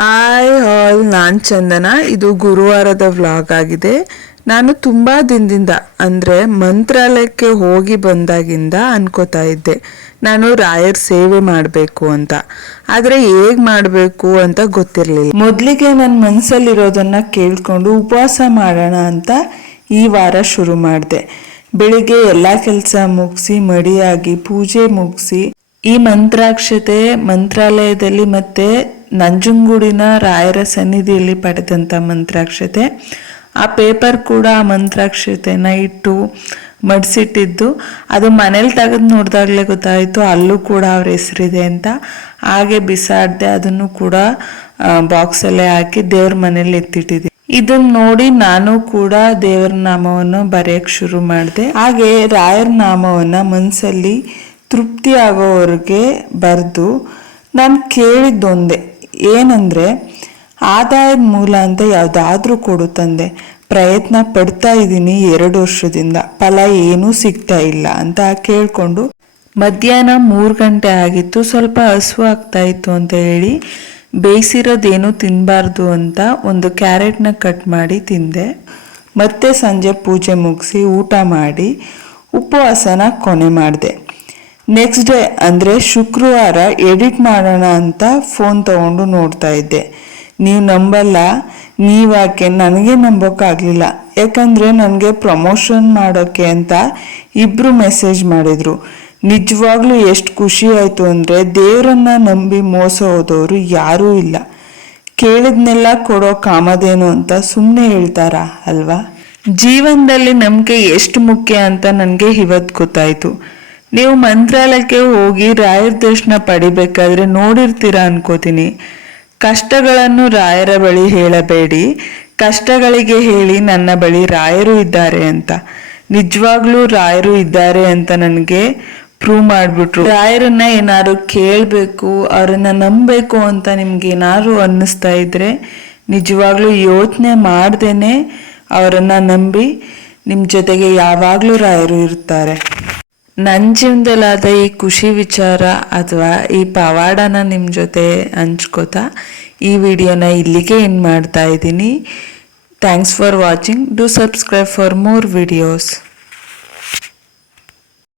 Hi all, ನಾನು ಚಂದನ. ಇದು ಗುರುವಾರದ vlog ಆಗಿದೆ. ನಾನು ತುಂಬ ದಿನದಿಂದ ಅಂದರೆ ಮಂತ್ರಾಲಯಕ್ಕೆ ಹೋಗಿ ಬಂದಾಗಿಂದ ಅನ್ಕೋತಾ ಇದ್ದೆ ನಾನು ರಾಯರ್ ಸೇವೆ ಮಾಡಬೇಕು ಅಂತ. ಆದರೆ ಹೇಗೆ ಮಾಡಬೇಕು ಅಂತ ಗೊತ್ತಿರಲಿಲ್ಲ. ಮೊದಲಿಗೆ ನನ್ನ ಮನಸ್ಸಲ್ಲಿರೋದನ್ನು ಕೇಳಿಕೊಂಡು ಉಪವಾಸ ಮಾಡೋಣ ಅಂತ ಈ ವಾರ ಶುರು ಮಾಡಿದೆ. ಬೆಳಿಗ್ಗೆ ಎಲ್ಲ ಕೆಲಸ ಮುಗಿಸಿ ಮಡಿಯಾಗಿ ಪೂಜೆ ಮುಗಿಸಿ ಈ ಮಂತ್ರಾಕ್ಷತೆ ಮಂತ್ರಾಲಯದಲ್ಲಿ ಮತ್ತೆ ನಂಜನಗೂಡಿನ ರಾಯರ ಸನ್ನಿಧಿಯಲ್ಲಿ ಪಡೆದಂಥ ಮಂತ್ರಾಕ್ಷತೆ, ಆ ಪೇಪರ್ ಕೂಡ ಆ ಮಂತ್ರಾಕ್ಷತೆನ ಇಟ್ಟು ಮಡಿಸಿಟ್ಟಿದ್ದು. ಅದು ಮನೇಲಿ ತೆಗೆದು ನೋಡಿದಾಗಲೇ ಗೊತ್ತಾಯಿತು ಅಲ್ಲೂ ಕೂಡ ಅವ್ರ ಹೆಸರಿದೆ ಅಂತ. ಹಾಗೆ ಬಿಸಾಡದೆ ಅದನ್ನು ಕೂಡ ಬಾಕ್ಸಲ್ಲೇ ಹಾಕಿ ದೇವ್ರ ಮನೇಲಿ ಎತ್ತಿಟ್ಟಿದ್ದೆ. ಇದನ್ನ ನೋಡಿ ನಾನು ಕೂಡ ದೇವರ ನಾಮವನ್ನು ಬರೆಯಕ್ಕೆ ಶುರು ಮಾಡಿದೆ. ಹಾಗೆ ರಾಯರ ನಾಮವನ್ನು ಮನಸ್ಸಲ್ಲಿ ತೃಪ್ತಿ ಆಗೋವರೆಗೆ ಬರೆದು ನಾನು ಕೇಳಿದ್ದೊಂದೇ ಏನಂದರೆ, ಆದಾಯದ ಮೂಲ ಅಂತ ಯಾವುದಾದ್ರೂ ಕೊಡು ತಂದೆ, ಪ್ರಯತ್ನ ಪಡ್ತಾ ಇದ್ದೀನಿ 2 ವರ್ಷದಿಂದ, ಫಲ ಏನೂ ಸಿಗ್ತಾ ಇಲ್ಲ ಅಂತ ಕೇಳಿಕೊಂಡು ಮಧ್ಯಾಹ್ನ 3 ಗಂಟೆ ಆಗಿತ್ತು. ಸ್ವಲ್ಪ ಹಸಿವು ಆಗ್ತಾ ಇತ್ತು ಅಂತ ಹೇಳಿ ಬೇಯಿಸಿರೋದೇನು ತಿನ್ನಬಾರ್ದು ಅಂತ ಒಂದು ಕ್ಯಾರೆಟ್ನ ಕಟ್ ಮಾಡಿ ತಿಂದೆ. ಮತ್ತೆ ಸಂಜೆ ಪೂಜೆ ಮುಗಿಸಿ ಊಟ ಮಾಡಿ ಉಪವಾಸನ ಕೊನೆ ಮಾಡಿದೆ. ನೆಕ್ಸ್ಟ್ ಡೇ ಅಂದರೆ ಶುಕ್ರವಾರ ಎಡಿಟ್ ಮಾಡೋಣ ಅಂತ ಫೋನ್ ತೊಗೊಂಡು ನೋಡ್ತಾ ಇದ್ದೆ. ನೀವು ನಂಬಲ್ಲ, ನೀವ್ಯಾಕೆ, ನನಗೆ ನಂಬೋಕ್ಕಾಗಲಿಲ್ಲ. ಯಾಕಂದರೆ ನನಗೆ ಪ್ರಮೋಷನ್ ಮಾಡೋಕ್ಕೆ ಅಂತ 2 ಮೆಸೇಜ್ ಮಾಡಿದರು. ನಿಜವಾಗ್ಲೂ ಎಷ್ಟು ಖುಷಿ ಆಯಿತು ಅಂದರೆ, ದೇವರನ್ನ ನಂಬಿ ಮೋಸ ಹೋದವರು ಯಾರೂ ಇಲ್ಲ. ಕೇಳಿದ್ನೆಲ್ಲ ಕೊಡೋ ಕಾಮಧೇನು ಅಂತ ಸುಮ್ಮನೆ ಹೇಳ್ತಾರಾ ಅಲ್ವಾ? ಜೀವನದಲ್ಲಿ ನಂಬಿಕೆ ಎಷ್ಟು ಮುಖ್ಯ ಅಂತ ನನಗೆ ಇವತ್ತು ಗೊತ್ತಾಯಿತು. ನೀವು ಮಂತ್ರಾಲಯಕ್ಕೆ ಹೋಗಿ ರಾಯರ ದರ್ಶನ ಪಡಿಬೇಕಾದ್ರೆ ನೋಡಿರ್ತೀರಾ ಅನ್ಕೋತೀನಿ. ಕಷ್ಟಗಳನ್ನು ರಾಯರ ಬಳಿ ಹೇಳಬೇಡಿ, ಕಷ್ಟಗಳಿಗೆ ಹೇಳಿ ನನ್ನ ಬಳಿ ರಾಯರು ಇದ್ದಾರೆ ಅಂತ. ನಿಜವಾಗ್ಲೂ ರಾಯರು ಇದ್ದಾರೆ ಅಂತ ನನಗೆ ಪ್ರೂವ್ ಮಾಡಿಬಿಟ್ರು. ರಾಯರನ್ನ ಏನಾದ್ರು ಕೇಳಬೇಕು, ಅವರನ್ನ ನಂಬಬೇಕು ಅಂತ ನಿಮ್ಗೆ ಏನಾದ್ರು ಅನ್ನಿಸ್ತಾ ಇದ್ರೆ ನಿಜವಾಗ್ಲೂ ಯೋಚನೆ ಮಾಡ್ದೇನೆ ಅವರನ್ನ ನಂಬಿ. ನಿಮ್ಮ ಜೊತೆಗೆ ಯಾವಾಗಲೂ ರಾಯರು ಇರ್ತಾರೆ. ನನ್ನ ಜೀವನದಲ್ಲಾದ ಈ ಖುಷಿ ವಿಚಾರ ಅಥವಾ ಈ ಪವಾಡನ ನಿಮ್ಮ ಜೊತೆ ಹಂಚ್ಕೋತಾ ಈ ವಿಡಿಯೋನ ಇಲ್ಲಿಗೆ ಎಂಡ್ ಮಾಡ್ತಾ ಇದ್ದೀನಿ. Thanks for watching. Do subscribe for more videos.